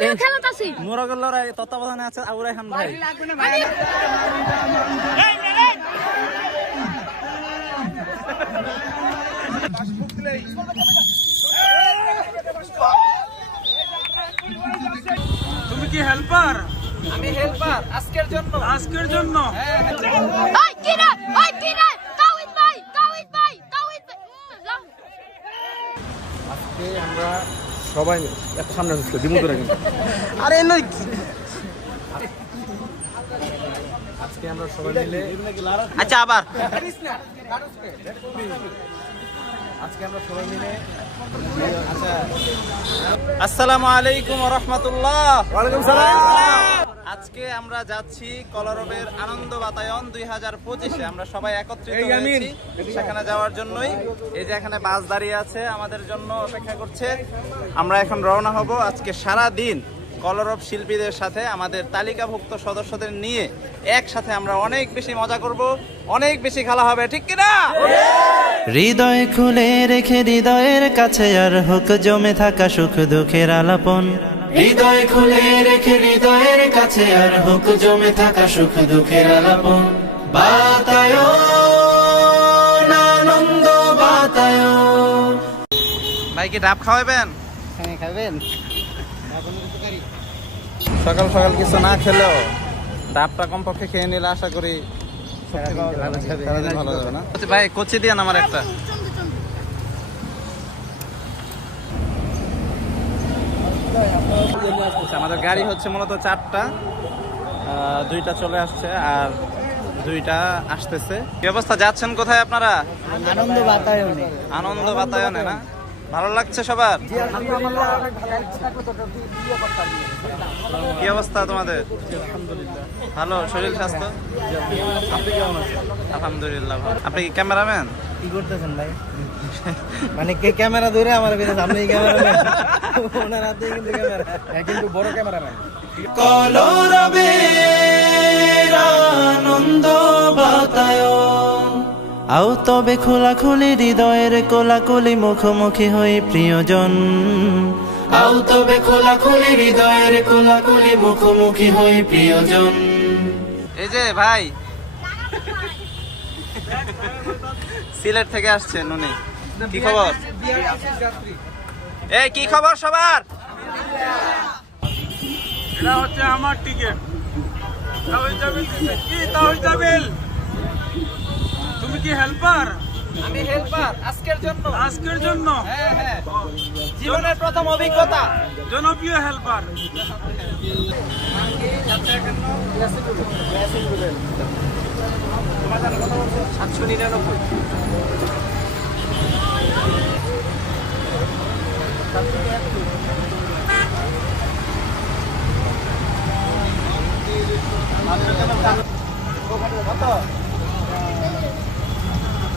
আমিও খেলাতাছি মোরগের লড়াই তত্ত্বাবধানে আছে আবু রায়হান ভাই। তুমি কি হেল্পার? আমি হেল্পার আজকের জন্য। আজকের জন্য ওই কি রে তাওহিদ ভাই আজকে আমরা সবাই এত সামনে আসছিল দিমু করে কিন্তু আরে নই আজকে আমরা সবাই মিলে আচ্ছা আবার আজকে আমরা সবাই মিলে আসসালামু আলাইকুম ওয়া রাহমাতুল্লাহ। ওয়ালাইকুম সালাম। আজকে আমরা যাচ্ছি কলরবের আনন্দ বাতায়ন 2025-এ আমরা সবাই একত্রিত এই আমিন। হয়েছি সেখানে যাওয়ার জন্যই। এই যে এখানে বাস দাঁড়িয়ে আছে আমাদের জন্য অপেক্ষা করছে। আমরা এখন রওনা হব। আজকে সারা দিন কলরব শিল্পীদের সাথে আমাদের তালিকাভুক্ত সদস্যদের নিয়ে একসাথে আমরা অনেক বেশি মজা করব, অনেক বেশি খেলা হবে, ঠিক কিনা? হৃদয় খুলে রেখে হৃদয়ের কাছে আর হোক জমে থাকা সুখ দুঃখের আলাপন। হৃদয় খুলে রেখে হৃদয়ের কাছে আর হোক জমে থাকা সুখ দুঃখের আলাপন। বাতায়ন আনন্দ বাতায়ন। ভাই কি ডাব খাওয়াবেন? হ্যাঁ খাবেন। সকাল সকাল কিছু না খেলেও ডাবটা কমপক্ষে খেয়ে নিলে আশা করি সারাদিন ভালো যাবে না? ভাই কচি দিয়ান আমার একটা। আমাদের গাড়ি হচ্ছে মূলত 4টা, 2টা চলে আসছে আর 2টা আসতেছে। কি অবস্থা, যাচ্ছেন কোথায় আপনারা? আনন্দ বাতায়নে। আনন্দ বাতায়নে না? ভালো লাগছে সবার? কি অবস্থা তোমাদের? ভালো শরীর স্বাস্থ্য? আলহামদুলিল্লাহ ভালো। আপনি কি ক্যামেরাম্যান? কি করতেছেন ভাই? মানে কে ক্যামেরা ধরে আমার সামনে ক্যামেরাম্যান, ওনার হাতে কিন্তু ক্যামেরা, কিন্তু বড় ক্যামেরাম্যান। কলরবের আনন্দ বাতায়ন। আও তবে খোলাখুলি হৃদয়ের কোলাকুলি মুখোমুখি হই প্রিয়জন। আও তবে খোলাখুলি হৃদয়ের কোলাকুলি মুখোমুখি হই প্রিয়জন। এই যে ভাই সিলেট থেকে আসছেন উনি, কি খবর? এই কি খবর সবার? এটা হচ্ছে আমার টিকিট। তাওহিদ জামিল, তুমি কি হেল্পার? আমি হেল্পার আজকের জন্য। আজকের জন্য হ্যাঁ হ্যাঁ, জীবনের প্রথম অভিজ্ঞতা। জনপ্রিয় হেল্পার।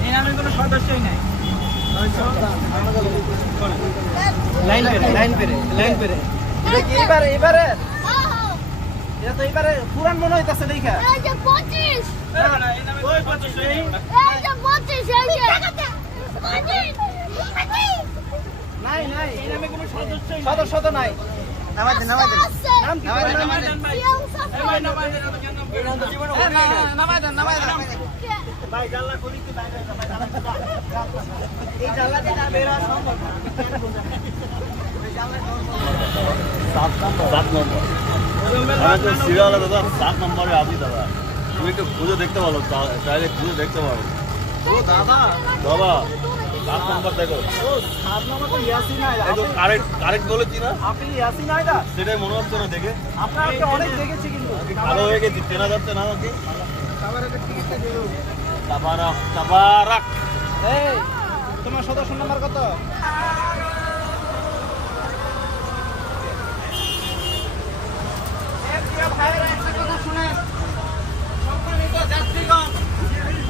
এই নামে কোনো সদস্যই নাই। লাইন পেরে এটা কি এবারে এটা তো এবারে পুরান মনে হইতাছে দেখা। এই যে 25 ওই 25 এই যে 25 নাই এই নামে কোনো সদস্যই নাই। সদস্য তো নাই। নামাই দেন নাম কি? নামাই দেন ভাই। এই ভাই নামাই দেন, এটা কেন নামাই দেন। ভাই জানলা খুলি কি বাইরে এই জানলা দিয়ে না বের হওয়া সম্ভব না। 7 নম্বর আমি তো সিরিয়ালে দাদা 7 নম্বরে আছি দাদা। তুমি একটু খুঁজে দেখতে পারো, চাইলে খুঁজে দেখতে পারো। ও দাদা, বাবা 7 নম্বর দেখো। ও 7 নম্বর তো ইয়াসিন নাই। এই তো কারেক্ট বলেছি না? আপনি ইয়াসিন নাই দা? সেটাই মনে হচ্ছে না দেখে। আপনাকে অনেক দেখেছি কিন্তু। ভালো হয়ে গেছি, চেনা যাচ্ছে না আমাকে। খাবারের টিকিটটা দিও। তাবারাক। এই তোমার সদস্য নাম্বার কত?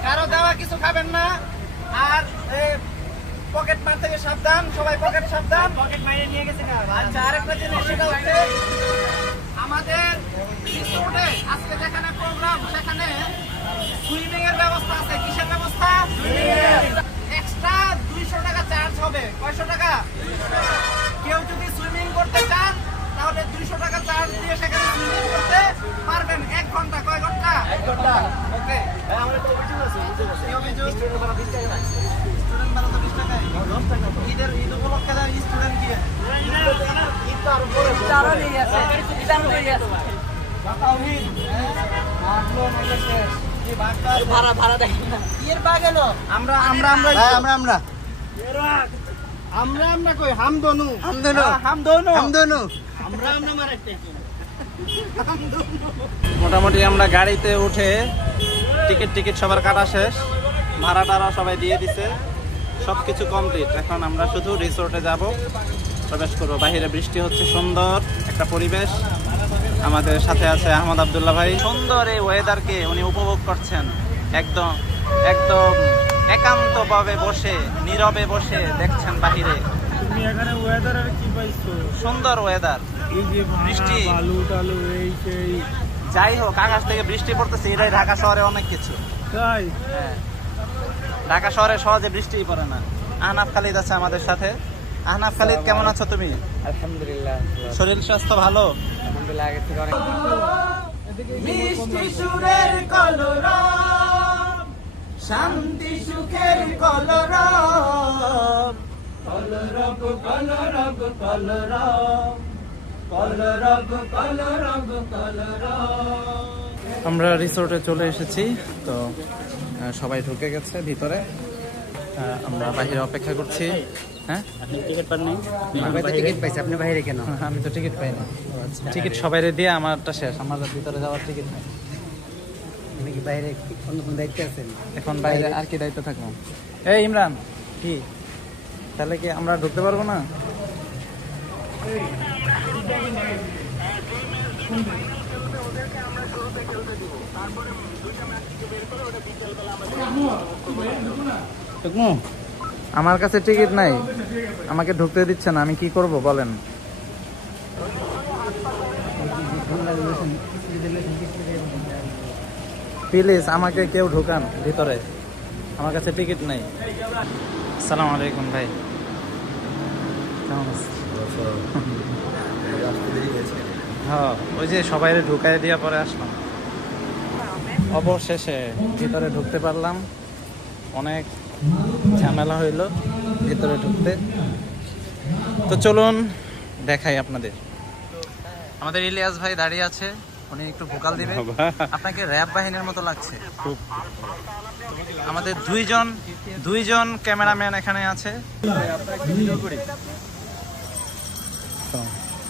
কারো দেওয়া কিছু খাবেন না, আর পকেট মার থেকে সাবধান, সবাই পকেট সাবধান। পকেট মাইরে নিয়ে গেছে। আচ্ছা, আরেকটা জিনিস সেটা হচ্ছে আমাদের রিসোর্টে আজকে যেখানে প্রোগ্রাম সেখানে সুইমিং এর ব্যবস্থা আছে। কিসের ব্যবস্থা? এক্সট্রা 200 টাকা চার্জ হবে। কয়শো টাকা? কেউ যদি সুইমিং করতে চান তাহলে 200 টাকা পরিবেশ এখানে সুইমিং করতে পারবেন 1 ঘন্টা। কয় ঘন্টা? 1 ঘন্টা। ওকে। আমরা তো অভিযোগ আছে, অভিযোগ আছে। কি অভিযোগ? স্টুডেন্ট ভাড়া 20 টাকা লাগছে। স্টুডেন্ট ভাড়া তো 20 টাকা। 10 টাকা তো। ঈদ উপলক্ষে স্টুডেন্ট কি? ঈদ তো আরো পরে। আরো নেই আছে, আরো নেই আছে। ভাড়া দেয় না। এর বাগ এলো। আমরা কই হামদনু মোটামুটি আমরা গাড়িতে উঠে টিকিট সবার কাটা শেষ, ভাড়া টাড়া সবাই দিয়ে দিছে, সবকিছু কমপ্লিট। এখন আমরা শুধু রিসোর্টে যাব, প্রবেশ করবো। বাইরে বৃষ্টি হচ্ছে, সুন্দর একটা পরিবেশ। আমাদের সাথে আছে আহমদ আব্দুল্লাহ ভাই। সুন্দর এই ওয়েদারকে উনি উপভোগ করছেন, একদম একান্তভাবে বসে, নীরবে বসে দেখছেন বাহিরে। তুমি এখানে ওয়েদার আর কি পাইছো? সুন্দর ওয়েদার, এই যে বৃষ্টি। বালু টালু এই সেই। যাই হোক, আকাশ থেকে বৃষ্টি পড়তেছে, এটাই ঢাকা শহরে অনেক কিছু। তাই হ্যাঁ, ঢাকা শহরে সহজে বৃষ্টিই পড়ে না। আহনাফ খালিদ আছে আমাদের সাথে। আহনাফ খালিদ, কেমন আছো তুমি? আলহামদুলিল্লাহ, শরীর স্বাস্থ্য ভালো? আলহামদুলিল্লাহ, আগের থেকে অনেক। মিষ্টি সুরের কলরব, শান্তি সুখের কলরব, কলরব কলরব কলরব, কলরব কলরব কলরব। আমরা রিসোর্টে চলে এসেছি, তো সবাই ঢুকে গেছে ভিতরে। আমরা বাইরে অপেক্ষা করছি। হ্যাঁ, টিকিট পাননি? টিকিট পাইছি, আপনি বাইরে কেন? আমি তো টিকিট পাইনি। টিকিট সবাইরে দিয়ে আমারটা শেষ, আমার ভিতরে যাওয়ার টিকিট নেই। আপনি কি বাইরে অন্য কোনো দায়িত্বে আছেন? এখন বাইরে আর কি দায়িত্ব থাকবো? এই ইমরান, কি তাহলে কি আমরা ঢুকতে পারবো না? আমার কাছে টিকিট নাই, আমাকে ঢুকতে দিচ্ছে না, আমি কি করব বলেন? প্লিজ আমাকে কেউ ঢুকান ভিতরে, আমার কাছে টিকিট নাই। আসসালামু আলাইকুম ভাই, কেমন আছেন? হ্যাঁ, ওই যে সবাই ঢুকাই দিয়া পরে আসলাম। অবশেষে ভিতরে ঢুকতে পারলাম। অনেক ঝামেলা হইলো ভিতরে ঢুকতে। তো চলুন দেখাই আপনাদের। আমাদের ইলিয়াস ভাই দাঁড়িয়ে আছে, উনি একটু ভোকাল দিবে। আপনাকে র‍্যাব বাহিনীর মতো লাগছে। আমাদের দুইজন ক্যামেরাম্যান এখানে আছে।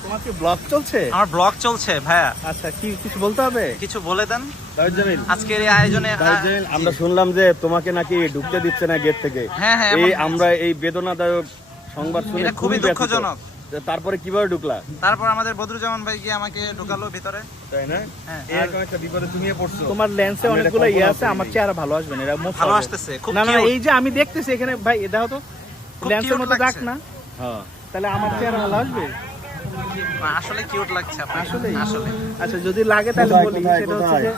তোমার কি ব্লগ চলছে? আমার ব্লগ চলছে ভাইয়া। আচ্ছা, কি কিছু বলতে হবে? কিছু বলে দেন তাইজুল, আজকের এই আয়োজনে। আমরা শুনলাম যে তোমাকে নাকি ঢুকতে দিচ্ছে না গেট থেকে। হ্যাঁ হ্যাঁ, এই আমরা এই বেদনাদায়ক সংবাদ শুনে এটা খুবই ব্যথিত। দুঃখজনক। তারপরে কিভাবে ঢুকলা? তারপর আমাদের বদরুজ্জামান ভাই গিয়ে আমাকে ঢোকালো ভিতরে। তাই না? হ্যাঁ, এরকম একটা বিপদে তুমিও পড়ছো। তোমার লেন্সে আমি অনেকগুলো এটা ইয়ে কল্পনা আছে, আমার করিনি। চেহারা ভালো আসবে না, এটা মুখ ভালো হবে। আসতেছে, খুব না না, cute। এই যে আমি দেখতেছি এখানে, ভাই দেখো তো খুব লেন্সের cute মতো দাগ লাগছে। না, হ্যাঁ, তাহলে আমার চেহারা ভালো আসবে আসলে কিউট লাগছে আপনাকে। আসলে। আসলে আচ্ছা, যদি লাগে তাহলে কোথায়, বলি, কোথায়, সেটা হচ্ছে কোথায়? যে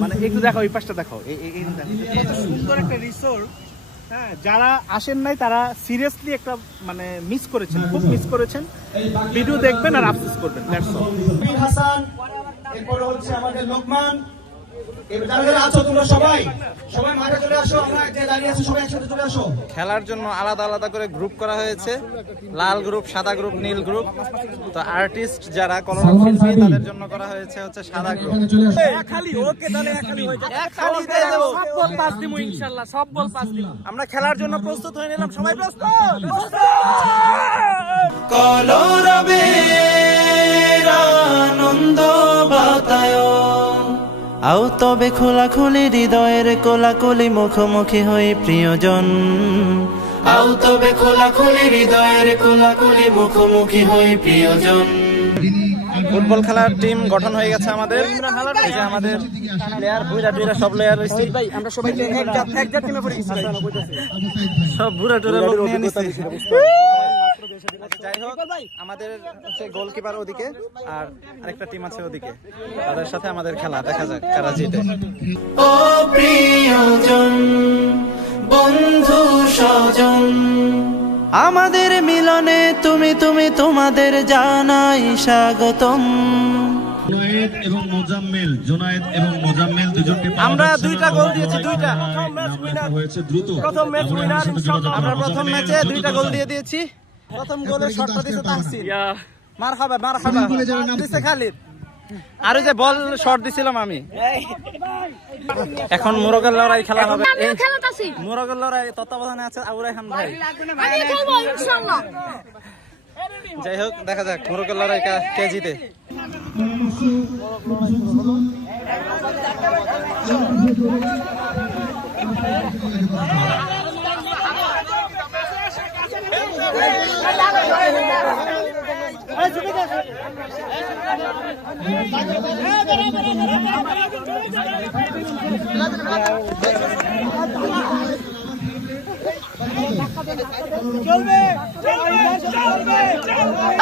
মানে একটু দেখো, এই পাশটা দেখো, এই দেখো। কত সুন্দর একটা রিসোর্ট। হ্যাঁ, যারা আসেন নাই তারা সিরিয়াসলি একটা মানে মিস করেছেন, খুব মিস করেছেন। ভিডিও দেখবেন আর আফসোস করবেন, দ্যাটস অল। হাসান, এরপরে হচ্ছে আমাদের লোকমান। এবার যারা যারা আছো তোমরা সবাই মাঠে চলে আসো, আমরা যে দাঁড়িয়ে আছি সবাই একসাথে চলে আসো। খেলার জন্য আলাদা আলাদা করে গ্রুপ করা হয়েছে, লাল গ্রুপ, সাদা গ্রুপ, নীল গ্রুপ। তো আর্টিস্ট যারা কলরব শিল্পী, তাদের জন্য করা হয়েছে হচ্ছে সাদা গ্রুপ। আমরা খেলার জন্য প্রস্তুত হয়ে নিলাম, সবাই প্রস্তুত। কলরবের আনন্দ বাতায়ন, আও তবে খোলাখুলি হৃদয়ের কোলাকুলি, মুখোমুখি হই প্রিয়জন। আও তবে খোলাখুলি হৃদয়ের কোলাকুলি, মুখোমুখি হই প্রিয়জন। ফুটবল খেলার টিম গঠন হয়ে গেছে আমাদের। এই যে আমাদের প্লেয়ার, বুড়া টুরা সব প্লেয়ার রয়েছে। আমরা সবাই এক টিমে পড়ে গেছি। সব বুড়া টুরা লোক নিয়ে নিচ্ছে। যাই হোক, আমাদের হচ্ছে গোলকিপার ওদিকে, আর আরেকটা টিম আছে ওদিকে। তাদের সাথে আমাদের খেলা, দেখা যাক কারা জিতে। ও প্রিয়জন, বন্ধু স্বজন, আমাদের মিলনে তুমি তোমাদের জানাই স্বাগতম। জোনায়েদ এবং মোজাম্মেল, জোনায়েদ এবং মোজাম্মেল দুজনকে আমরা দুইটা গোল দিয়েছি, দুইটা। হয়েছে দ্রুত। প্রথম ম্যাচ উইনার ইনশাআল্লাহ। আমরা প্রথম ম্যাচে দুইটা গোল দিয়ে দিয়েছি। প্রথম গোলের শটটা দিয়েছে তাহসিন। মারহাবা মারহাবা। দিছে খালিদ। আর ওই যে বল শট দিছিলাম আমি। এখন মোরগের লড়াই খেলা হবে। আমিও খেলাতাছি। মোরগের লড়াই তত্ত্বাবধানে আছে আবুরাই খান ভাই। আমি খেলবো ইনশাআল্লাহ। যাই হোক দেখা যাক মোরগের লড়াই কে জিতে।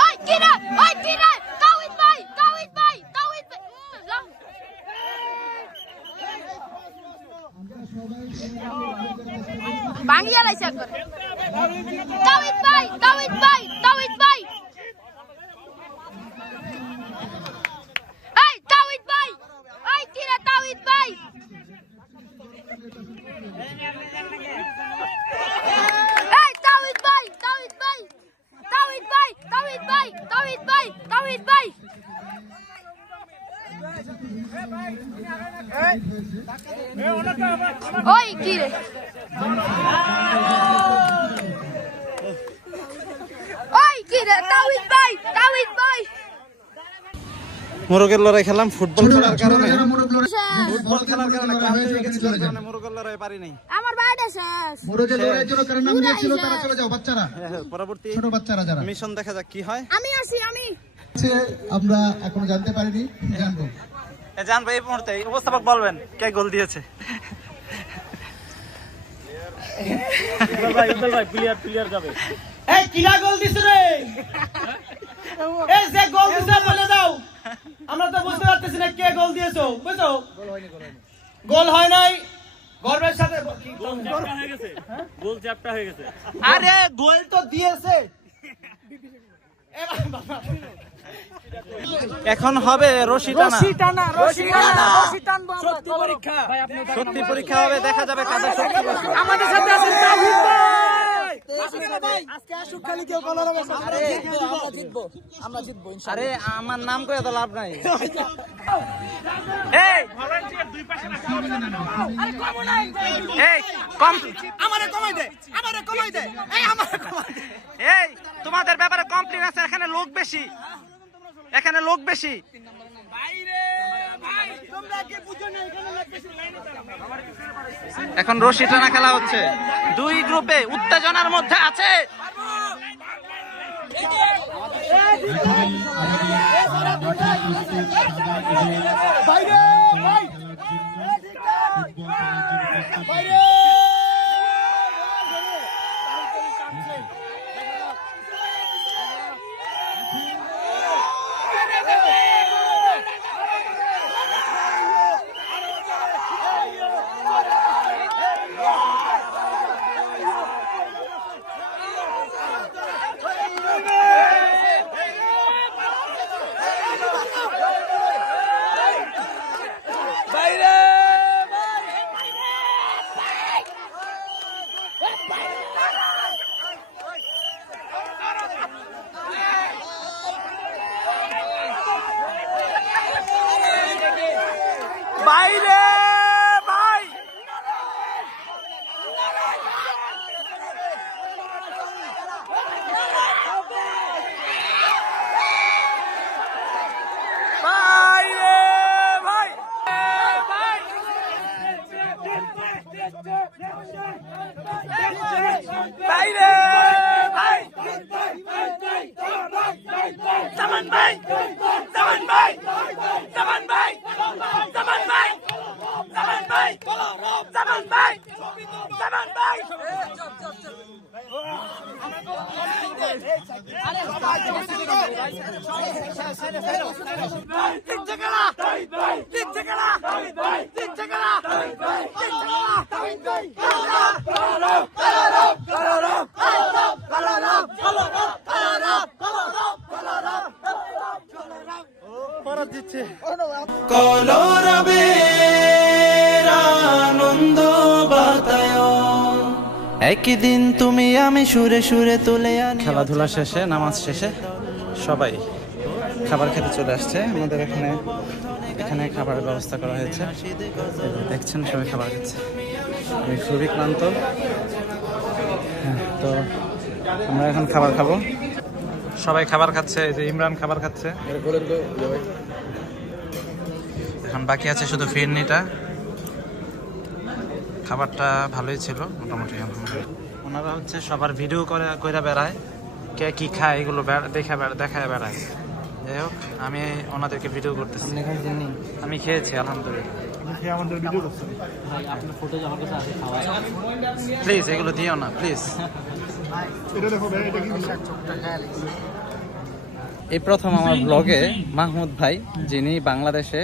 Ay, Kira! Ay, Kira! Tawid bay! Tawid bay! Tawid bay! Bangiya laisa একবার। Tawid bay! Tawid bay! Tawid bay! Ay, Tawid bay! Ay, Kira Tawid bay! Hey, Tawid bay! Tawid bay! Tawid bay! Tawid bay! Tawid bay! Tawid bay! Oy, Kire! Oy, Kire! Tawid bay! Tawid bay! মোরগের লড়াই খেললাম football খেলার কারণে। Football খেলার কারণে ক্লান্ত হয়ে গেছি, যার কারণে মোরগের লড়াই পারি নাই। আমার বাইরে শেষ। মোরগের লড়াইয়ের জন্য কারণ নাম দিয়েছিল তারা চলে যাও বাচ্চারা। পরবর্তী ছোট বাচ্চারা যারা। মিশন দেখা যাক কি হয়। আমি আসি আমি। আমরা এখনো জানতে পারিনি, জানবো। জানবো এই মুহূর্তে। উপস্থাপক বলবেন কে গোল দিয়েছে। ভাই প্লেয়ার যাবে। এই কিলা গোল দিছে রে? এই যে গোল দিছে বলে দাও। আমরা তো বুঝতে পারতেছি না কে গোল দিয়েছো, বুঝছো? গোল হয় নাই। গর্বের সাথে গোল চ্যাপটা হয়ে গেছে। আরে গোল তো দিয়েছে। এখন হবে রশি টানা। সত্যি পরীক্ষা। সত্যি পরীক্ষা হবে, দেখা যাবে কাদের শক্তি বেশি। আমাদের সাথে আছেন তাহিদ ভাই। আজকে আসুক খালি কেউ গোল হবে। আমরা জিতবো ইনশাআল্লাহ। আরে আমার নাম করে তো লাভ নাই। এই ভলান্টিয়ার দুই পাশে রাখা হবে না। আরে কম নাই। এই কম আমারে কমাই দে। আমারে কমাই দে। এই আমারে কমাই দে। এই তোমাদের ব্যাপারে কমপ্লেইন আছে, এখানে লোক বেশি। এখানে লোক বেশি। বাইরে ভাই তোমরা কি বুঝো না এখানে লোক বেশি লাইনে দাঁড়াও। এখন রশি টানা খেলা হচ্ছে। দুই গ্রুপে উত্তেজনার মধ্যে আছে। বাইরে ভাই বাইরে বাইরে ভাই বাইরে ভাই বাইরে ভাই জামান ভাই জামান ভাই জামান ভাই জামান ভাই জামান ভাই জামান ভাই জামান ভাই কলরবের আনন্দ বাতায়ন একদিন তুমি আমি সুরে সুরে তুলে আনি। খেলাধুলা শেষে, নামাজ শেষে সবাই খাবার খেতে চলে আসছে। আমাদের এখানে খাবারের ব্যবস্থা করা হয়েছে, দেখছেন সবাই খাবার খাচ্ছে। আমি খুবই ক্লান্ত, তো আমরা এখন খাবার খাবো। সবাই খাবার খাচ্ছে, এই যে ইমরান খাবার খাচ্ছে। এখন বাকি আছে শুধু ফিরনিটা। খাবারটা ভালোই ছিল মোটামুটি। ওনারা হচ্ছে সবার ভিডিও করে বেড়ায়, কে কি খায় এগুলো দেখায় বেড়ায়। যাই হোক, আমি ওনাদেরকে ভিডিও করতেছি। আমি খেয়েছি আলহামদুলিল্লাহ। আমাদের ভিডিও করছে। প্লিজ এগুলো দিও না প্লিজ। এটা দেখো ভাই, এটা কি এই প্রথম আমার ব্লগে মাহমুদ ভাই, যিনি বাংলাদেশে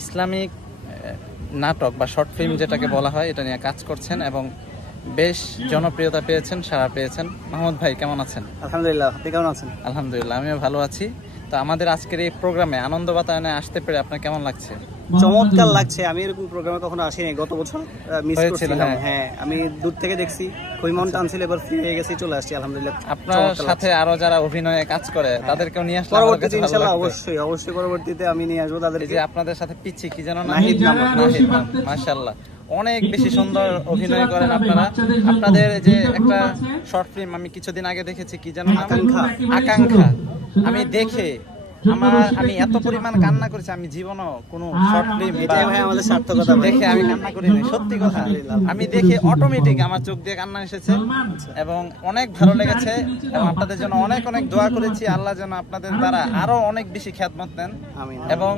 ইসলামিক নাটক বা শর্ট ফিল্ম যেটাকে বলা হয় এটা নিয়ে কাজ করছেন এবং বেশ জনপ্রিয়তা পেয়েছেন, সাড়া পেয়েছেন। মাহমুদ ভাই কেমন আছেন? আলহামদুলিল্লাহ, আপনি কেমন আছেন? আলহামদুলিল্লাহ, আমিও ভালো আছি। তো আমাদের আজকের এই প্রোগ্রামে আনন্দ বাতায়নে আসতে পেরে আপনার কেমন লাগছে? চমৎকার লাগছে। আমি এরকম প্রোগ্রামে কখনো আসিনি, গত বছর মিস হয়েছিল, করছিলাম। হ্যাঁ। হ্যাঁ, আমি দূর থেকে দেখছি, খুবই মন টানছিল, এবার ফ্রি হয়ে গেছি, চলে আসছি আলহামদুলিল্লাহ। আপনার চমৎকার সাথে লাগছে। আরো যারা অভিনয়ে কাজ করে তাদেরকেও নিয়ে আসলে আমার পরবর্তীতে কাছে ভালো ইনশাআল্লাহ লাগবে। অবশ্যই পরবর্তীতে আমি নিয়ে আসবো এই তাদেরকে। যে আপনাদের সাথে পিচ্ছি কি যেন নাম? নাহিদ নাম। নাহিদ নাম, মাশাআল্লাহ অনেক বেশি সুন্দর অভিনয় করেন আপনারা। আপনাদের যে একটা শর্ট ফিল্ম আমি কিছুদিন আগে দেখেছি, কি যেন নাম? আকাঙ্ক্ষা। আমি দেখে আমি এত পরিমাণ কান্না করেছি, আমি জীবনও কোনো শর্ট ফিল্ম এটাই ভাই আমাদের সার্থকতা ভাই। দেখে আমি কান্না করিনি, সত্যি কথা। আমি দেখে অটোমেটিক আমার চোখ দিয়ে কান্না এসেছে এবং অনেক ভালো লেগেছে। এবং আপনাদের জন্য অনেক অনেক দোয়া করেছি, আল্লাহ যেন আপনাদের দ্বারা আরো অনেক বেশি খ্যাতমত দেন আমিন। এবং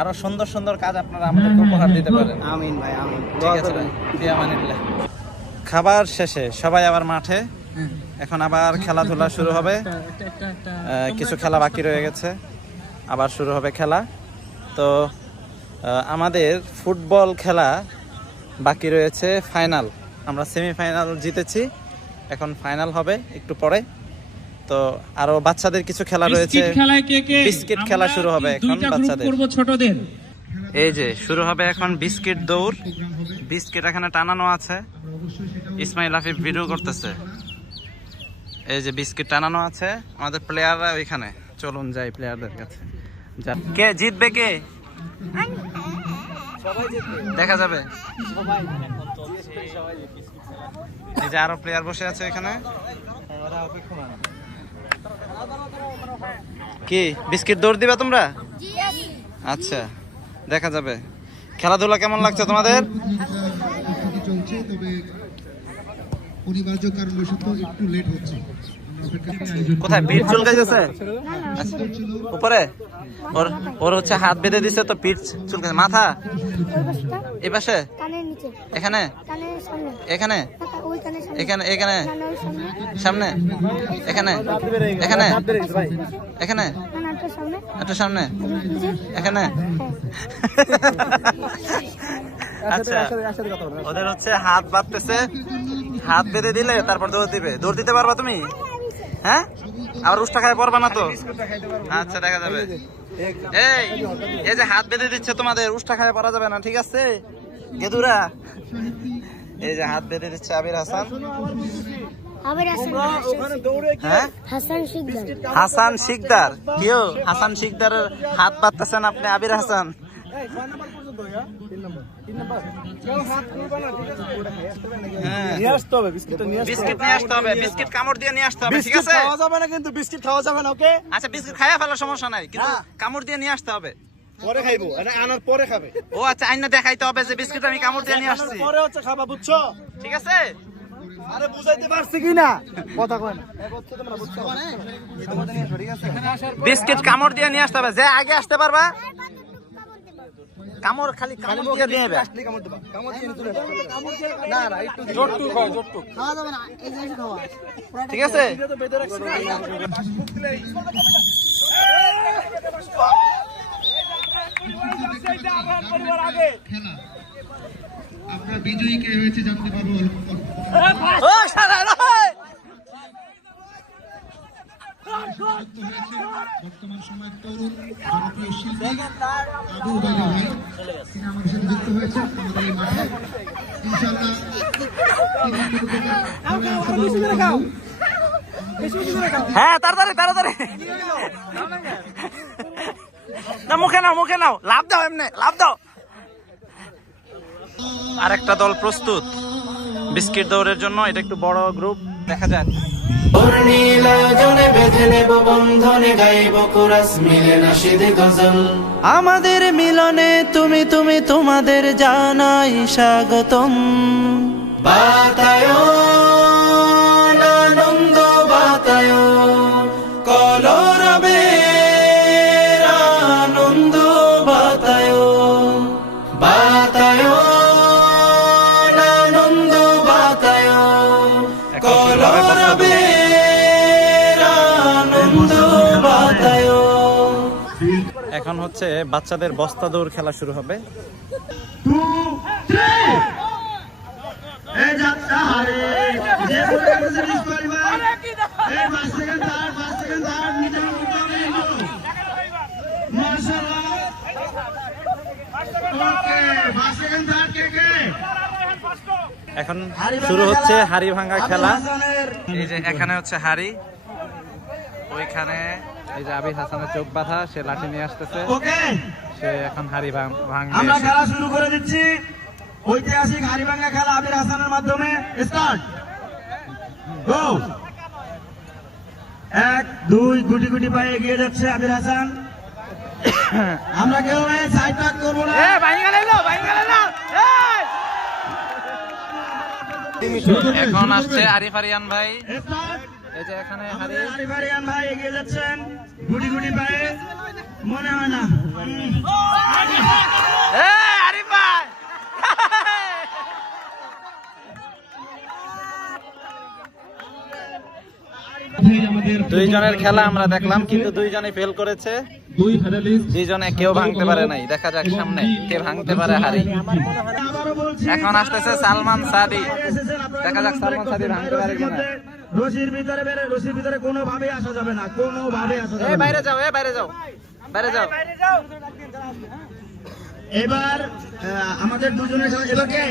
আরো সুন্দর সুন্দর কাজ আপনারা আমাদেরকে উপহার দিতে পারেন। আমিন ভাই, আমিন। ঠিক আছে ভাই, ফি আমানিল্লাহ। খাবার শেষে সবাই আবার মাঠে, এখন আবার খেলাধুলা শুরু হবে। কিছু খেলা বাকি রয়ে গেছে, আবার শুরু হবে খেলা। তো আমাদের ফুটবল খেলা বাকি রয়েছে ফাইনাল। আমরা সেমিফাইনাল জিতেছি, এখন ফাইনাল হবে একটু পরে। তো আরো বাচ্চাদের কিছু খেলা রয়েছে, বিস্কিট খেলা শুরু হবে এখন বাচ্চাদের। ছোটদের এই যে শুরু হবে এখন বিস্কিট দৌড়। বিস্কিট এখানে টানানো আছে, ইসমাইল হাফিজ ভিডিও করতেছে। এই যে বিস্কিট টানানো আছে, আমাদের প্লেয়াররা ওইখানে। চলুন যাই প্লেয়ারদের কাছে। কে জিতবে, কে দেখা যাবে। এই যে আরো প্লেয়ার বসে আছে এখানে। কি বিস্কিট দৌড় দিবা তোমরা? আচ্ছা, দেখা যাবে। খেলাধুলা কেমন লাগছে তোমাদের? চলছে, তবে অনিবার্য কারণবশত একটু লেট হচ্ছে। কোথায় পিঠ চুলকাইতেছে? উপরে ওর হচ্ছে হাত বেঁধে দিছে, তো পিঠ চুলকাইছে। মাথা এই পাশে, এখানে এখানে এখানে এখানে সামনে, এখানে এখানে এখানে একটু সামনে, এখানে। আচ্ছা, ওদের হচ্ছে হাত বাঁধতেছে, হাত বেঁধে দিলে তারপর দৌড় দিবে। দৌড় দিতে পারবা তুমি? হ্যাঁ, আবার উষ্টা খায় পড়বা না তো? আচ্ছা, দেখা যাবে। এই যে হাত বেঁধে দিচ্ছে তোমাদের, উষ্টা খায় পড়া যাবে না, ঠিক আছে গেদুরা? এই যে হাত বেঁধে দিচ্ছে আবির হাসান। হ্যাঁ, হাসান শিকদার। কেউ হাসান শিকদারের হাত বাঁধতেছেন আপনি, আবির হাসান। বিস্কিট নিয়ে আসতে হবে, বিস্কিট কামড় দিয়ে নিয়ে আসতে হবে, ঠিক আছে? খাওয়া যাবে না কিন্তু, বিস্কিট খাওয়া যাবে না, ওকে? আচ্ছা, বিস্কিট খাইয়া ফেলার সমস্যা নাই, কিন্তু কামড় দিয়ে নিয়ে আসতে হবে। পরে খাইবো, আনার পরে খাবে। ও আচ্ছা, আইনা দেখাইতে হবে যে বিস্কিট আমি কামড় দিয়ে নিয়ে আসছি, পরে হচ্ছে খাবা, বুঝছো? ঠিক আছে? আরে বুঝাইতে পারছি কি না? কথা কয় না। বিস্কিট কামড় দিয়ে নিয়ে আসতে হবে। যে আগে আসতে পারবা, কামড় খালি কামড় দিয়ে নিয়ে যাবে। ঠিক আছে? আমরা বিজয়ী কে হয়েছে জানতে পারবো ও শালা রে! বর্তমান সময়ের তরুণ জনপ্রিয় শিল্পী আবু উবাইদা ভাই তিনি আমাদের সাথে যুক্ত হয়েছেন আমাদের এই মাঠে ইনশাআল্লাহ হ্যাঁ তাড়াতাড়ি তাড়াতাড়ি না মুখে নাও লাভ দাও এমনি লাভ দাও। আরেকটা দল প্রস্তুত বিস্কিট দৌড়ের জন্য। এটা একটু বড় গ্রুপ, দেখা যাক। নীলাজনে বেঁধে নেব বন্ধনে গাইব কোরাস মিলে নাশিদ গজল। আমাদের মিলনে তুমি তুমি তোমাদের জানাই স্বাগতম। বাতায়ন আনন্দ বাতায়ন কলরবের আনন্দ বাতায়ন। বাতায়ন আনন্দ বাতায়ন কলরবের আনন্দ বাতায়ন। এখন হচ্ছে বাচ্চাদের বস্তা দৌড় খেলা শুরু হবে। এই যাত্রা হারে যে বলে গেছে ডিসকোয়ালিফাই এই 5 সেকেন্ড ধার নিচে উঠবে মাশাআল্লাহ। ওকে 5 সেকেন্ড ধার কে এখন শুরু হচ্ছে হাড়ি ভাঙা খেলা। এই যে এখানে হচ্ছে হাড়ি, ওইখানে এই যে আবির হাসানের চোখ বাঁধা, সে লাঠি নিয়ে আসতেছে, ওকে সে এখন হাড়ি ভাঙবে। আমরা খেলা শুরু করে দিচ্ছি। ঐতিহাসিক হাড়িভাঙ্গা খেলা আবির হাসানের মাধ্যমে স্টার্ট। গো 1 2 গুটি গুটি পায়ে এগিয়ে যাচ্ছে আবির হাসান। আমরা কেউ সাইড ব্যাক করব না। এখন আসছে আরিফ আরিয়ান ভাই। এই যে এখানে আরিফ আরিয়ান ভাই এগিয়ে যাচ্ছেন গুটি গুটি পায়ে, মনে হয় না আরিফ ভাই। দুইজনের খেলা আমরা দেখলাম, কিন্তু দুইজনে ফেল করেছে। দুইজনে কেউ ভাঙতে পারে নাই। দেখা যাক সামনে কে ভাঙতে পারে হাড়ি। এখন আসতেছে সালমান সাদি, দেখা যাক সালমান সাদি ভাঙতে পারে কিনা। রশির ভিতরে কোনোভাবে আসা যাবে না, কোনোভাবে আসা যাবে না। বাইরে যাও, বাইরে যাও। এবার আমাদের দুজনের খেলা। এবার কে?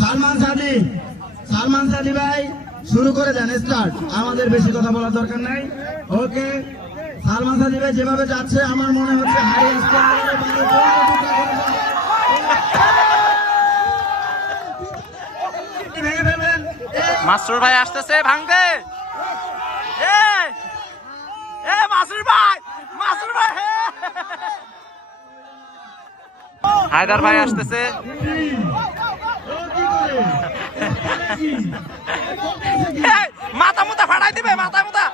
সালমান সাদি ভাই শুরু করে দেন, স্টার্ট। আমাদের বেশি কথা বলার দরকার নাই। ওকে সালমান সাদি ভাই যেভাবে যাচ্ছে আমার মনে হচ্ছে হাই ভেঙে ফেলবেন। মাসরুর ভাই আসতেছে ভাঙতে। মাসরুর ভাই হায়দার ভাই আসতেছে। মাথা মুতা ফাটাই দিবে, মাথা মুতা।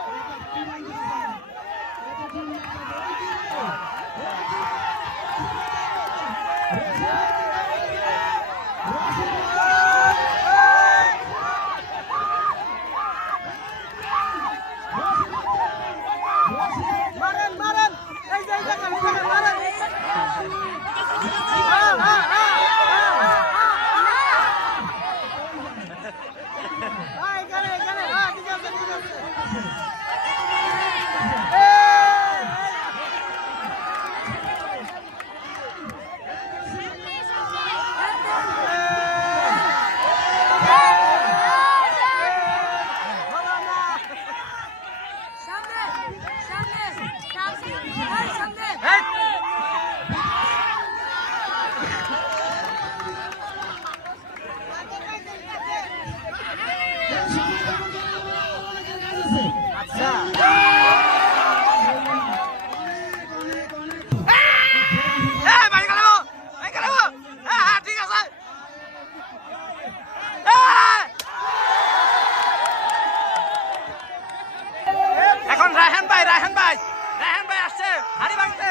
এখন রায়হান ভাই আসছে হাড়ি ভাঙতে।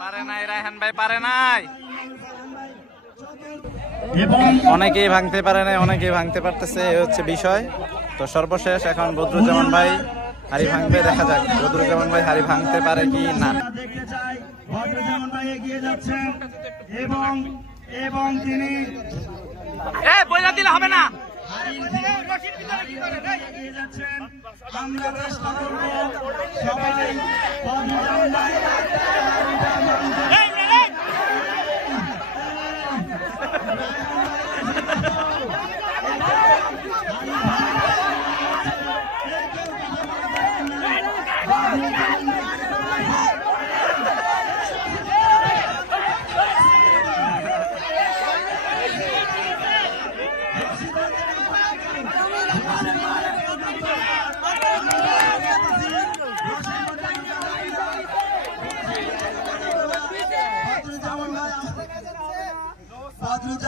পারে নাই রায়হান ভাই, পারে নাই। অনেকেই ভাঙতে পারে নাই, অনেকেই ভাঙতে পারতেছে, এই হচ্ছে বিষয়। তো সর্বশেষ এখন বদরুজ্জামান ভাই হাড়ি ভাঙবে, দেখা যাক বদরুজ্জামান ভাই হাড়ি ভাঙতে পারে কি না। দেখতে চাই বদরুজ্জামান ভাই এগিয়ে যাচ্ছেন এবং তিনি এ বইলা দিলে হবে না। আমরা চেষ্টা করব সবাই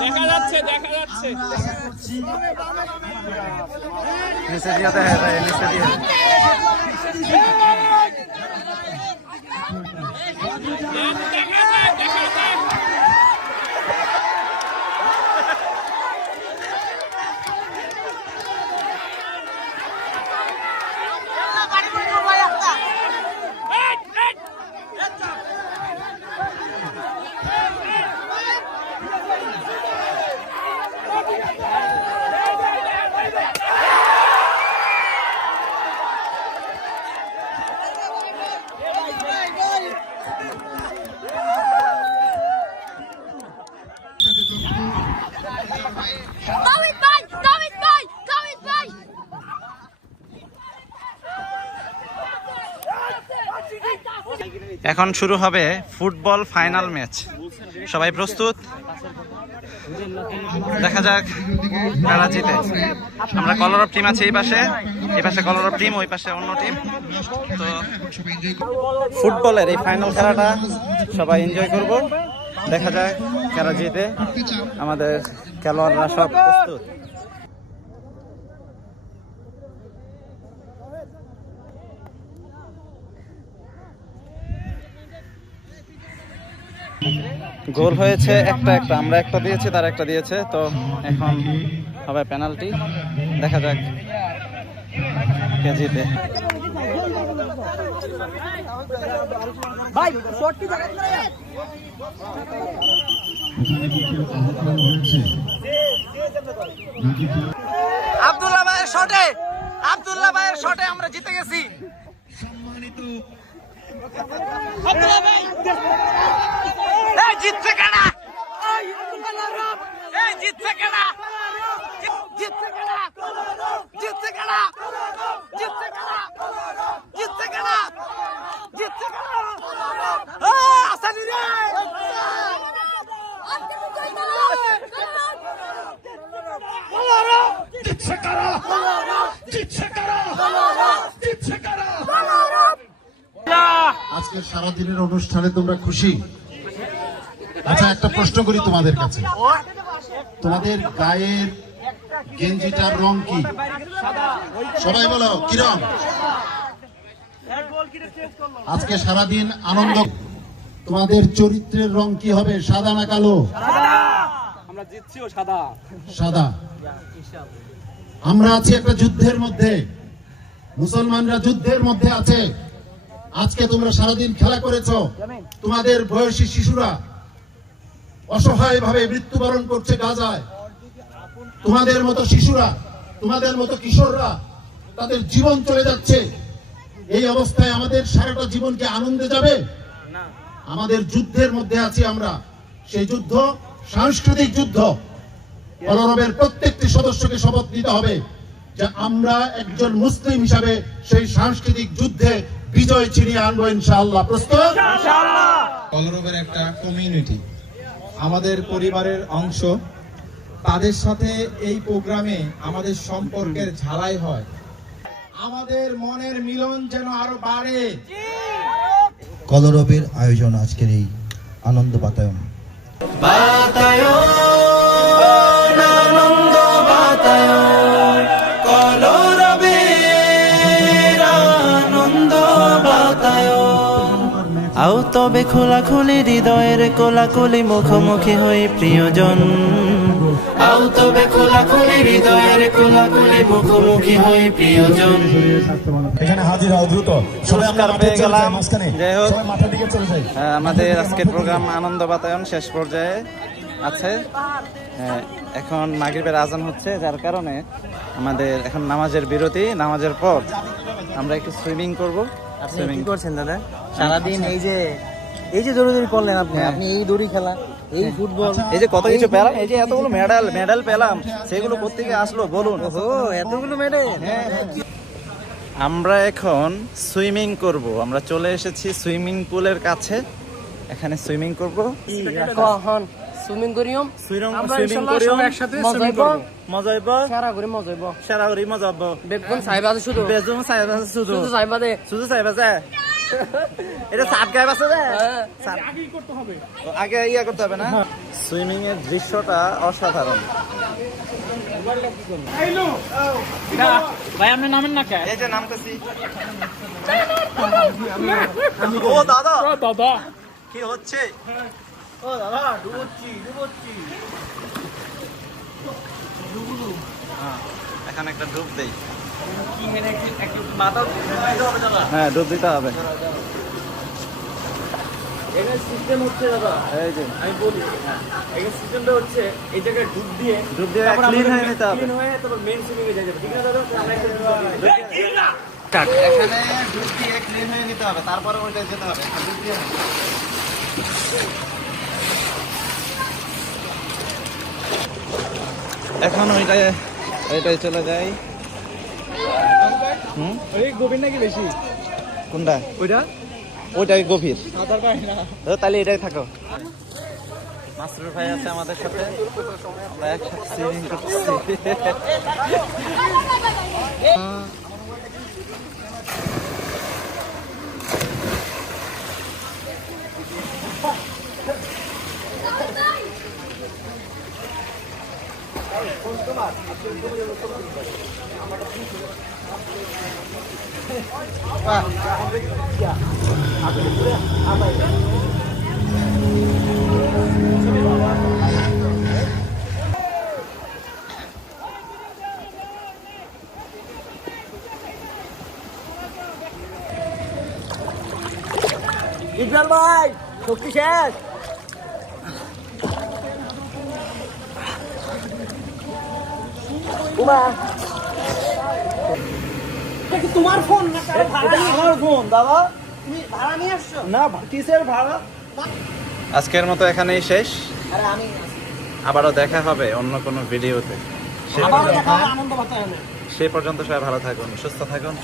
দেখা যাচ্ছে আমরা আশা করছি নিচে দিয়ে দেখা যায়, নিচে দিয়ে তাওহিদ ভাই, তাওহিদ ভাই, তাওহিদ ভাই। এখন শুরু হবে ফুটবল ফাইনাল ম্যাচ। সবাই প্রস্তুত? দেখা যাক কারা জিতে। আমরা কলর অফ টিম আছে এই পাশে কলর অফ টিম, ওই পাশে অন্য টিম। তো ফুটবলের এই ফাইনাল খেলাটা সবাই এনজয় করব। দেখা যাক কারা জিতে। আমাদের খেলোয়াড়রা সব প্রস্তুত। গোল হয়েছে একটা, আমরা একটা দিয়েছি, তার একটা দিয়েছে। তো এখন হবে পেনাল্টি। দেখা যাক কে জিতে। আব্দুল্লাহ ভাইয়ের শটে আমরা জিতে গেছি। জিতছে কেনা, জিতছে কেনা, জিতছে কেনা, জিতছে কেনা, জিতছে কেনা, জিতছে কেনা, জিতছে কেনা। আসানি রে আজকে সারাদিনের অনুষ্ঠানে তোমরা খুশি? আচ্ছা, একটা প্রশ্ন করি তোমাদের কাছে, তোমাদের গায়ের গেঞ্জিটার রং কি? সবাই বলো কি রং? আজকে সারাদিন আনন্দ। তোমাদের চরিত্রের রং কি হবে, সাদা না কালো? আমরা জিতছিও সাদা। সাদা। আমরা আছি একটা যুদ্ধের মধ্যে, মুসলমানরা যুদ্ধের মধ্যে আছে। আজকে তোমরা সারাদিন খেলা করেছো, তোমাদের বয়সী শিশুরা অসহায় ভাবে মৃত্যুবরণ করছে গাজায়। তোমাদের মতো শিশুরা, তোমাদের মতো কিশোররা, তাদের জীবন চলে যাচ্ছে। এই অবস্থায় আমাদের সারাটা জীবনকে আনন্দে যাবে? আমাদের যুদ্ধের মধ্যে আছি আমরা। সেই যুদ্ধ সাংস্কৃতিক যুদ্ধ। কলরবের প্রত্যেকটি সদস্যকে শপথ নিতে হবে যে আমরা একজন মুসলিম হিসাবে সেই সাংস্কৃতিক যুদ্ধে বিজয় ছিনিয়ে আনবো ইনশাআল্লাহ। প্রস্তুত? কলরবের একটা কমিউনিটি, আমাদের পরিবারের অংশ। তাদের সাথে এই প্রোগ্রামে আমাদের সম্পর্কের ঝালাই হয়। আমাদের মনের মিলন যেন আরো বাড়ে। কলরবের আয়োজন আজকের এই আনন্দ বাতায়ন। আনন্দ বাতায়ন, কলরবের আনন্দ বাতায়ন। আও তবে খোলাখুলি হৃদয়ের কোলাকুলি, মুখোমুখি হই প্রিয়জন। আও তবে খোলাখুলি হৃদয়ের কোলাকুলি, মুখোমুখি হই প্রিয়জন। এখানে হাজির হও দ্রুত সবাই। আমরা মাঠে চলে যাই, মাঝখানে যাই হোক, সবাই মাঠের দিকে চলে যাই। আমাদের আজকের প্রোগ্রাম আনন্দ বাতায়ন শেষ পর্যায়ে। আছে। এখন মাগরিবের আজান হচ্ছে, যার কারণে আমাদের এখন নামাজের বিরতি। নামাজের পর আমরা একটু সুইমিং করব। সুইমিং করছেন দাদা সারাদিন এই যে দৌড়ি করলেন আপনি আপনি এই দড়ি খেলা এই ফুটবল এই যে কত কিছু পেলাম, এই যে এতগুলো মেডেল পেলাম, সেগুলো কোত্থেকে আসলো বলুন? এতগুলো মেডেল। আমরা এখন সুইমিং করব। আমরা চলে এসেছি সুইমিং পুলের কাছে, এখানে সুইমিং করব। সুইমিং করিম সুইমিং করিও একসাথে সুইমিং করব। মজা হইব, সারা করি মজা হইব। বেগুন সাহেব আছে শুধু বেজুম সাহেব আছে শুধু সাহেব আছে শুধু সাহেব আছে। এটা সাত গায়ে আছে যে আগে ইয়া করতে হবে না। সুইমিং এর দৃশ্যটা অসাধারণ। ভাই আপনি নামেন না কে? এই যে নামতেছি। ও দাদা দাদা কি হচ্ছে? ও দাদা ডুবচ্ছি এখানে একটা ডুব দেই। কি হেনে একটু মাথা হবে দাদা হ্যাঁ ডুব দিতে হবে। এখানে সিস্টেম হচ্ছে দাদা, এই যে আমি বলি এখানে সিস্টেমটা হচ্ছে এই জায়গায় ডুব দিয়ে ক্লিন হয়ে নিতে হবে। ক্লিন হয়ে তারপর মেইন সুইমিং এ যাবে, ঠিক না দাদা? আমরা একটা এখানে ডুব দিয়ে ক্লিন হয়ে নিতে হবে, তারপরে ওইটা যেতে হবে। ডুব দিয়ে এখন ওইটাই চলে যাই। এই গোবিন্দ নাকি বেশি কোনটা? ওইটা ওইটাই গভীর। সাঁতার পায় না। তাহলে এটাই থাকো। মাসরুর ভাই আছে আমাদের সাথে, আমরা একসাথে সুইমিং করতেছি। ইকবাল ভাই শক্তি শেষ। তোমার ফোন না? আমার ফোন দাদা, তুমি ভাড়া নিয়ে আসছো না? কিসের ভাড়া? আজকের মতো এখানেই শেষ। আরে আমি আবারও দেখা হবে অন্য কোনো ভিডিওতে। আবার দেখা হবে আনন্দ বাতায়নে। সে পর্যন্ত সবাই ভালো থাকুন, সুস্থ থাকুন।